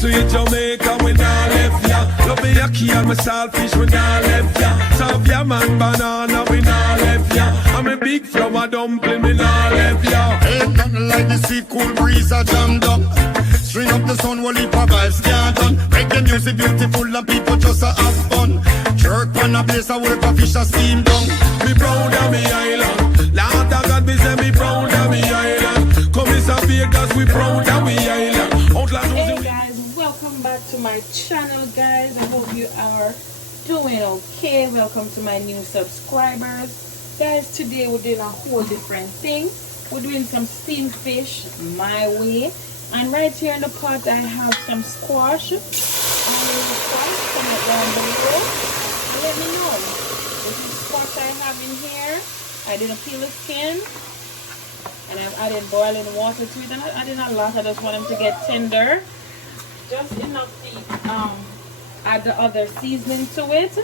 Sweet Jamaica, we not left ya. Love me yaki and my saltfish, we not left ya. Savia man banana, we not left ya. I'm a big flower dumpling, we not left ya. Ain't nothing like the sea cool breeze a jammed up. String up the sun, while it vibes can't done. Make the music beautiful and people just a have fun. Jerk on a place a work a fish a steam down. Me proud of me island. Lord of God, me say me proud of me island. Come is a Vegas, we proud of me island. Hey guys, welcome back to my channel, guys. I hope you are doing okay. Welcome to my new subscribers, guys. Today we're doing a whole different thing. We're doing some steamed fish my way, and right here in the pot I have some squash. Comment down below. Let me know. This is squash I have in here. I didn't peel the skin, and I've added boiling water to it. I'm not adding a lot. I just want them to get tender, just enough to add the other seasoning to it.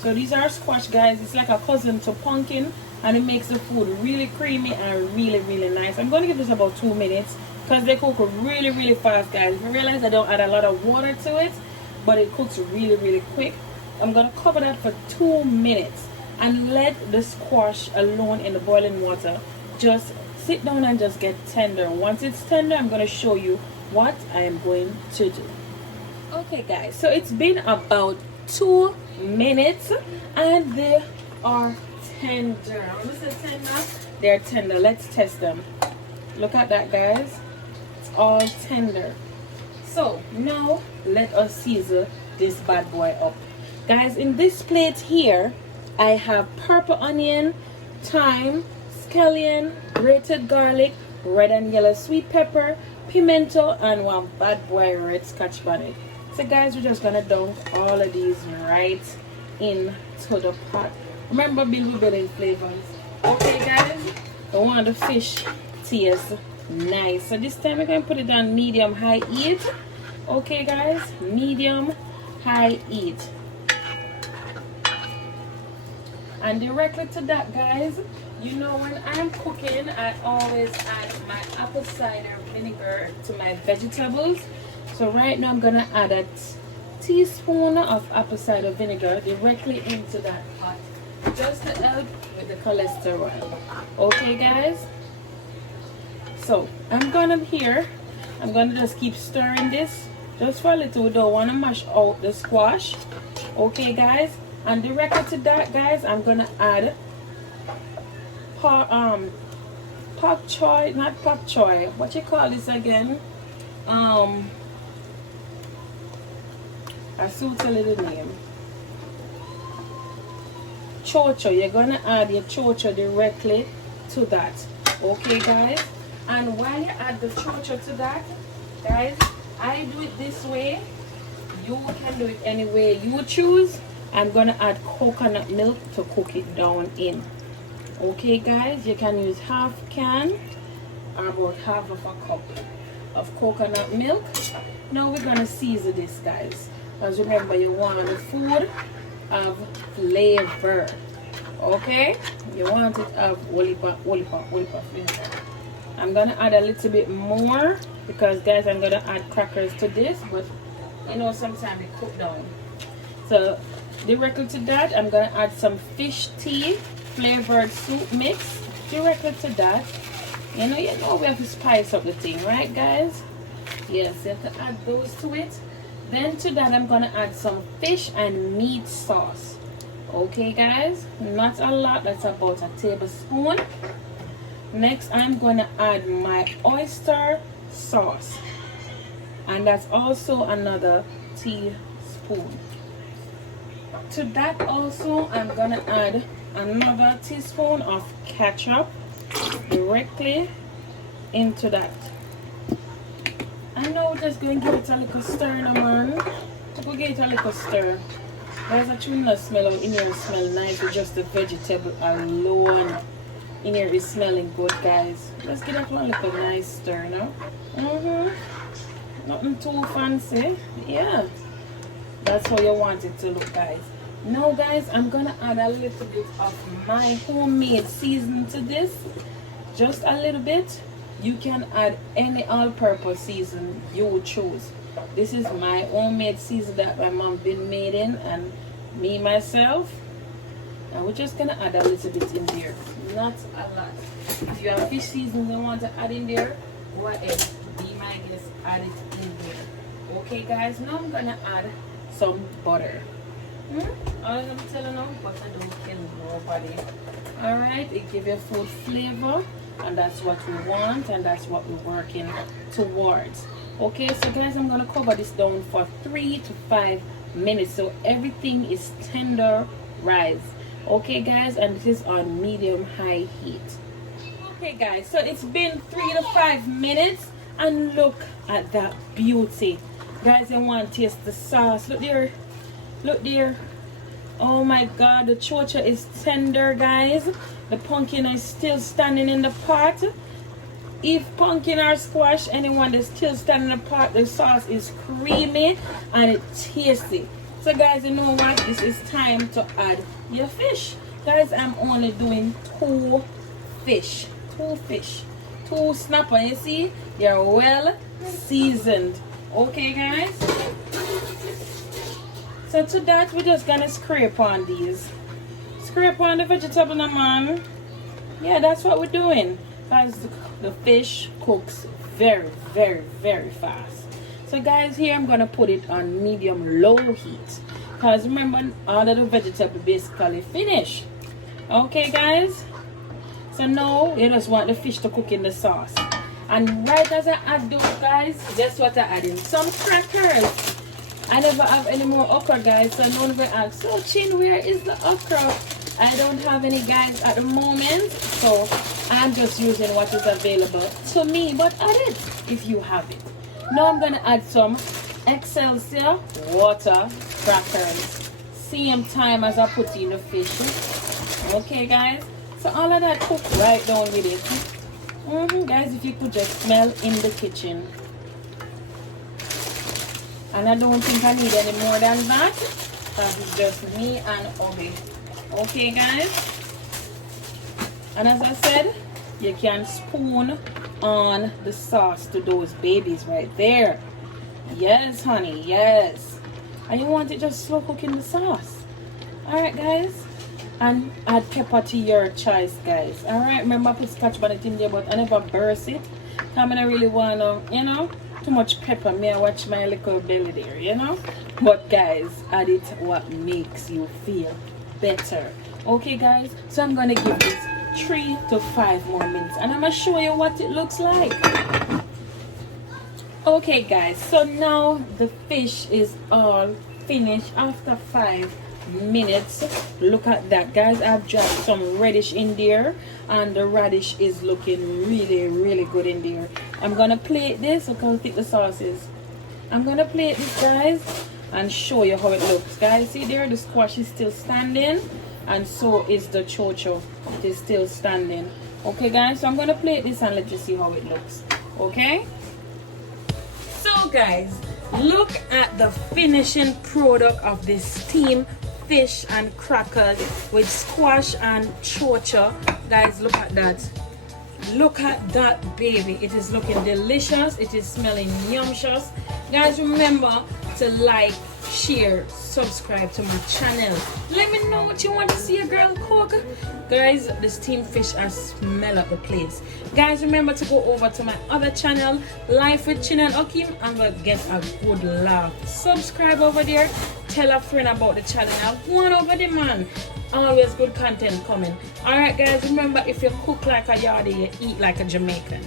So these are squash, guys. It's like a cousin to pumpkin, and it makes the food really creamy and really nice. I'm going to give this about 2 minutes because they cook really fast, guys. If you realize I don't add a lot of water to it, but it cooks really quick. I'm going to cover that for 2 minutes and let the squash alone in the boiling water just sit down and just get tender. Once it's tender, I'm going to show you what I am going to do. Okay guys, so it's been about 2 minutes and they are tender. When we say tender, they're tender. Let's test them. Look at that, guys. It's all tender. So now let us season this bad boy up, guys. In this plate here I have purple onion, thyme, scallion, grated garlic, red and yellow sweet pepper, pimento, and one bad boy red scotch bonnet. So guys, we're just gonna dunk all of these right into the pot. Remember, building flavors. Okay guys, I want the fish taste nice, so this time we're gonna put it on medium high heat. Okay guys, medium high heat. And directly to that, guys, you know, when I'm cooking I always add my apple cider vinegar to my vegetables. So right now I'm gonna add a teaspoon of apple cider vinegar directly into that pot, just to help with the cholesterol. Okay guys, so I'm gonna just keep stirring this just for a little. We don't want to mash out the squash. Okay guys, and directly to that, guys, I'm gonna add pak choy, not pak choy, what you call this again? I still tell you the name. Chocho. You're gonna add your chocho directly to that. Okay guys, and while you add the chocho to that, guys, I do it this way. You can do it any way you choose. I'm gonna add coconut milk to cook it down in. Okay guys, you can use half can or about half of a cup of coconut milk. Now we're gonna season this, guys, because remember, you want the food of flavor. Okay, you want it of flavor. I'm gonna add a little bit more because, guys, I'm gonna add crackers to this, but you know, sometimes it cook down. So directly to that, I'm gonna add some fish tea flavored soup mix directly to that. You know we have to spice up the thing, right guys? Yes, you have to add those to it. Then to that, I'm gonna add some fish and meat sauce. Okay guys, not a lot, that's about a tablespoon. Next, I'm gonna add my oyster sauce, and that's also another teaspoon. To that also, I'm gonna add another teaspoon of ketchup directly into that. And now we're just going to give it a little stir now, man. We'll give it a little stir. There's actually no smell out in here. Smell nice with just the vegetable alone. In here is smelling good, guys. Let's give that one little nice stir now. Nothing too fancy. Yeah, that's how you want it to look, guys. Now guys, I'm gonna add a little bit of my homemade seasoning to this, just a little bit. You can add any all-purpose season you would choose. This is my homemade season that my mom been made in, and me myself. And we're just gonna add a little bit in there, not a lot. If you have fish seasoning you want to add in there, go ahead, be my guest, add it in there. Okay guys, now I'm gonna add some butter. All I'm telling you, butter don't kill nobody. Alright, it gives you food flavor, and that's what we want, and that's what we're working towards. Okay, so guys, I'm gonna cover this down for 3 to 5 minutes so everything is tenderized. Okay guys, and this is on medium high heat. Okay guys, so it's been 3 to 5 minutes, and look at that beauty. Guys, I want to taste the sauce. Look there, look there. Oh my god, the chocha is tender, guys. The pumpkin is still standing in the pot. If pumpkin or squash, anyone that's still standing in the pot, the sauce is creamy and it's tasty. So guys, you know what, this is time to add your fish. Guys, I'm only doing 2 fish, 2 snapper. You see, they're well seasoned. Okay guys, so to that we're just gonna scrape on these, scrape on the vegetable, man. Yeah, that's what we're doing, because the fish cooks very fast. So guys, here I'm gonna put it on medium low heat, because remember, all of the vegetable basically finished. Okay guys, so now you just want the fish to cook in the sauce. And right as I add those, guys, guess what I adding? Some crackers. I never have any more okra, guys, so none of it asks, so Chin, where is the okra? I don't have any, guys, at the moment, so I'm just using what is available to me, but add it if you have it. Now I'm gonna add some Excelsior water crackers, same time as I put in the fish. Okay guys, so all of that cook right down with it. Guys, if you could just smell in the kitchen. And I don't think I need any more than that, because it's just me and Obi. Okay guys, and as I said, you can spoon on the sauce to those babies right there. Yes honey, yes. And you want it just slow cooking the sauce. Alright guys, and add pepper to your choice, guys. Alright, remember I put scotch bonnet in there, but I never burst it, because I don't really want to, you know, too much pepper. May I watch my little belly there, you know. But guys, add it what makes you feel better. Okay guys, so I'm gonna give this 3 to 5 more minutes, and I'm gonna show you what it looks like. Okay guys, so now the fish is all finished after 5 minutes. Look at that, guys. I've dropped some radish in there, and the radish is looking really good in there. I'm gonna plate this. Look how thick the sauce is. I'm gonna plate this, guys, and show you how it looks. Guys, see there, the squash is still standing, and so is the chocho. It is still standing. Okay guys, so I'm gonna plate this and let you see how it looks. Okay, so guys, look at the finishing product of this steamed fish and crackers with squash and chocha. Guys, look at that. Look at that, baby. It is looking delicious. It is smelling yumptious. Guys, remember to like, share, subscribe to my channel. Let me know what you want to see a girl cook. Guys, the steamed fish and smell up the place. Guys, remember to go over to my other channel, Life with Chin and Okim, and get a good laugh. Subscribe over there. Tell a friend about the channel. I've gone over there, man. Always good content coming. Alright guys, remember, if you cook like a yardie, you eat like a Jamaican.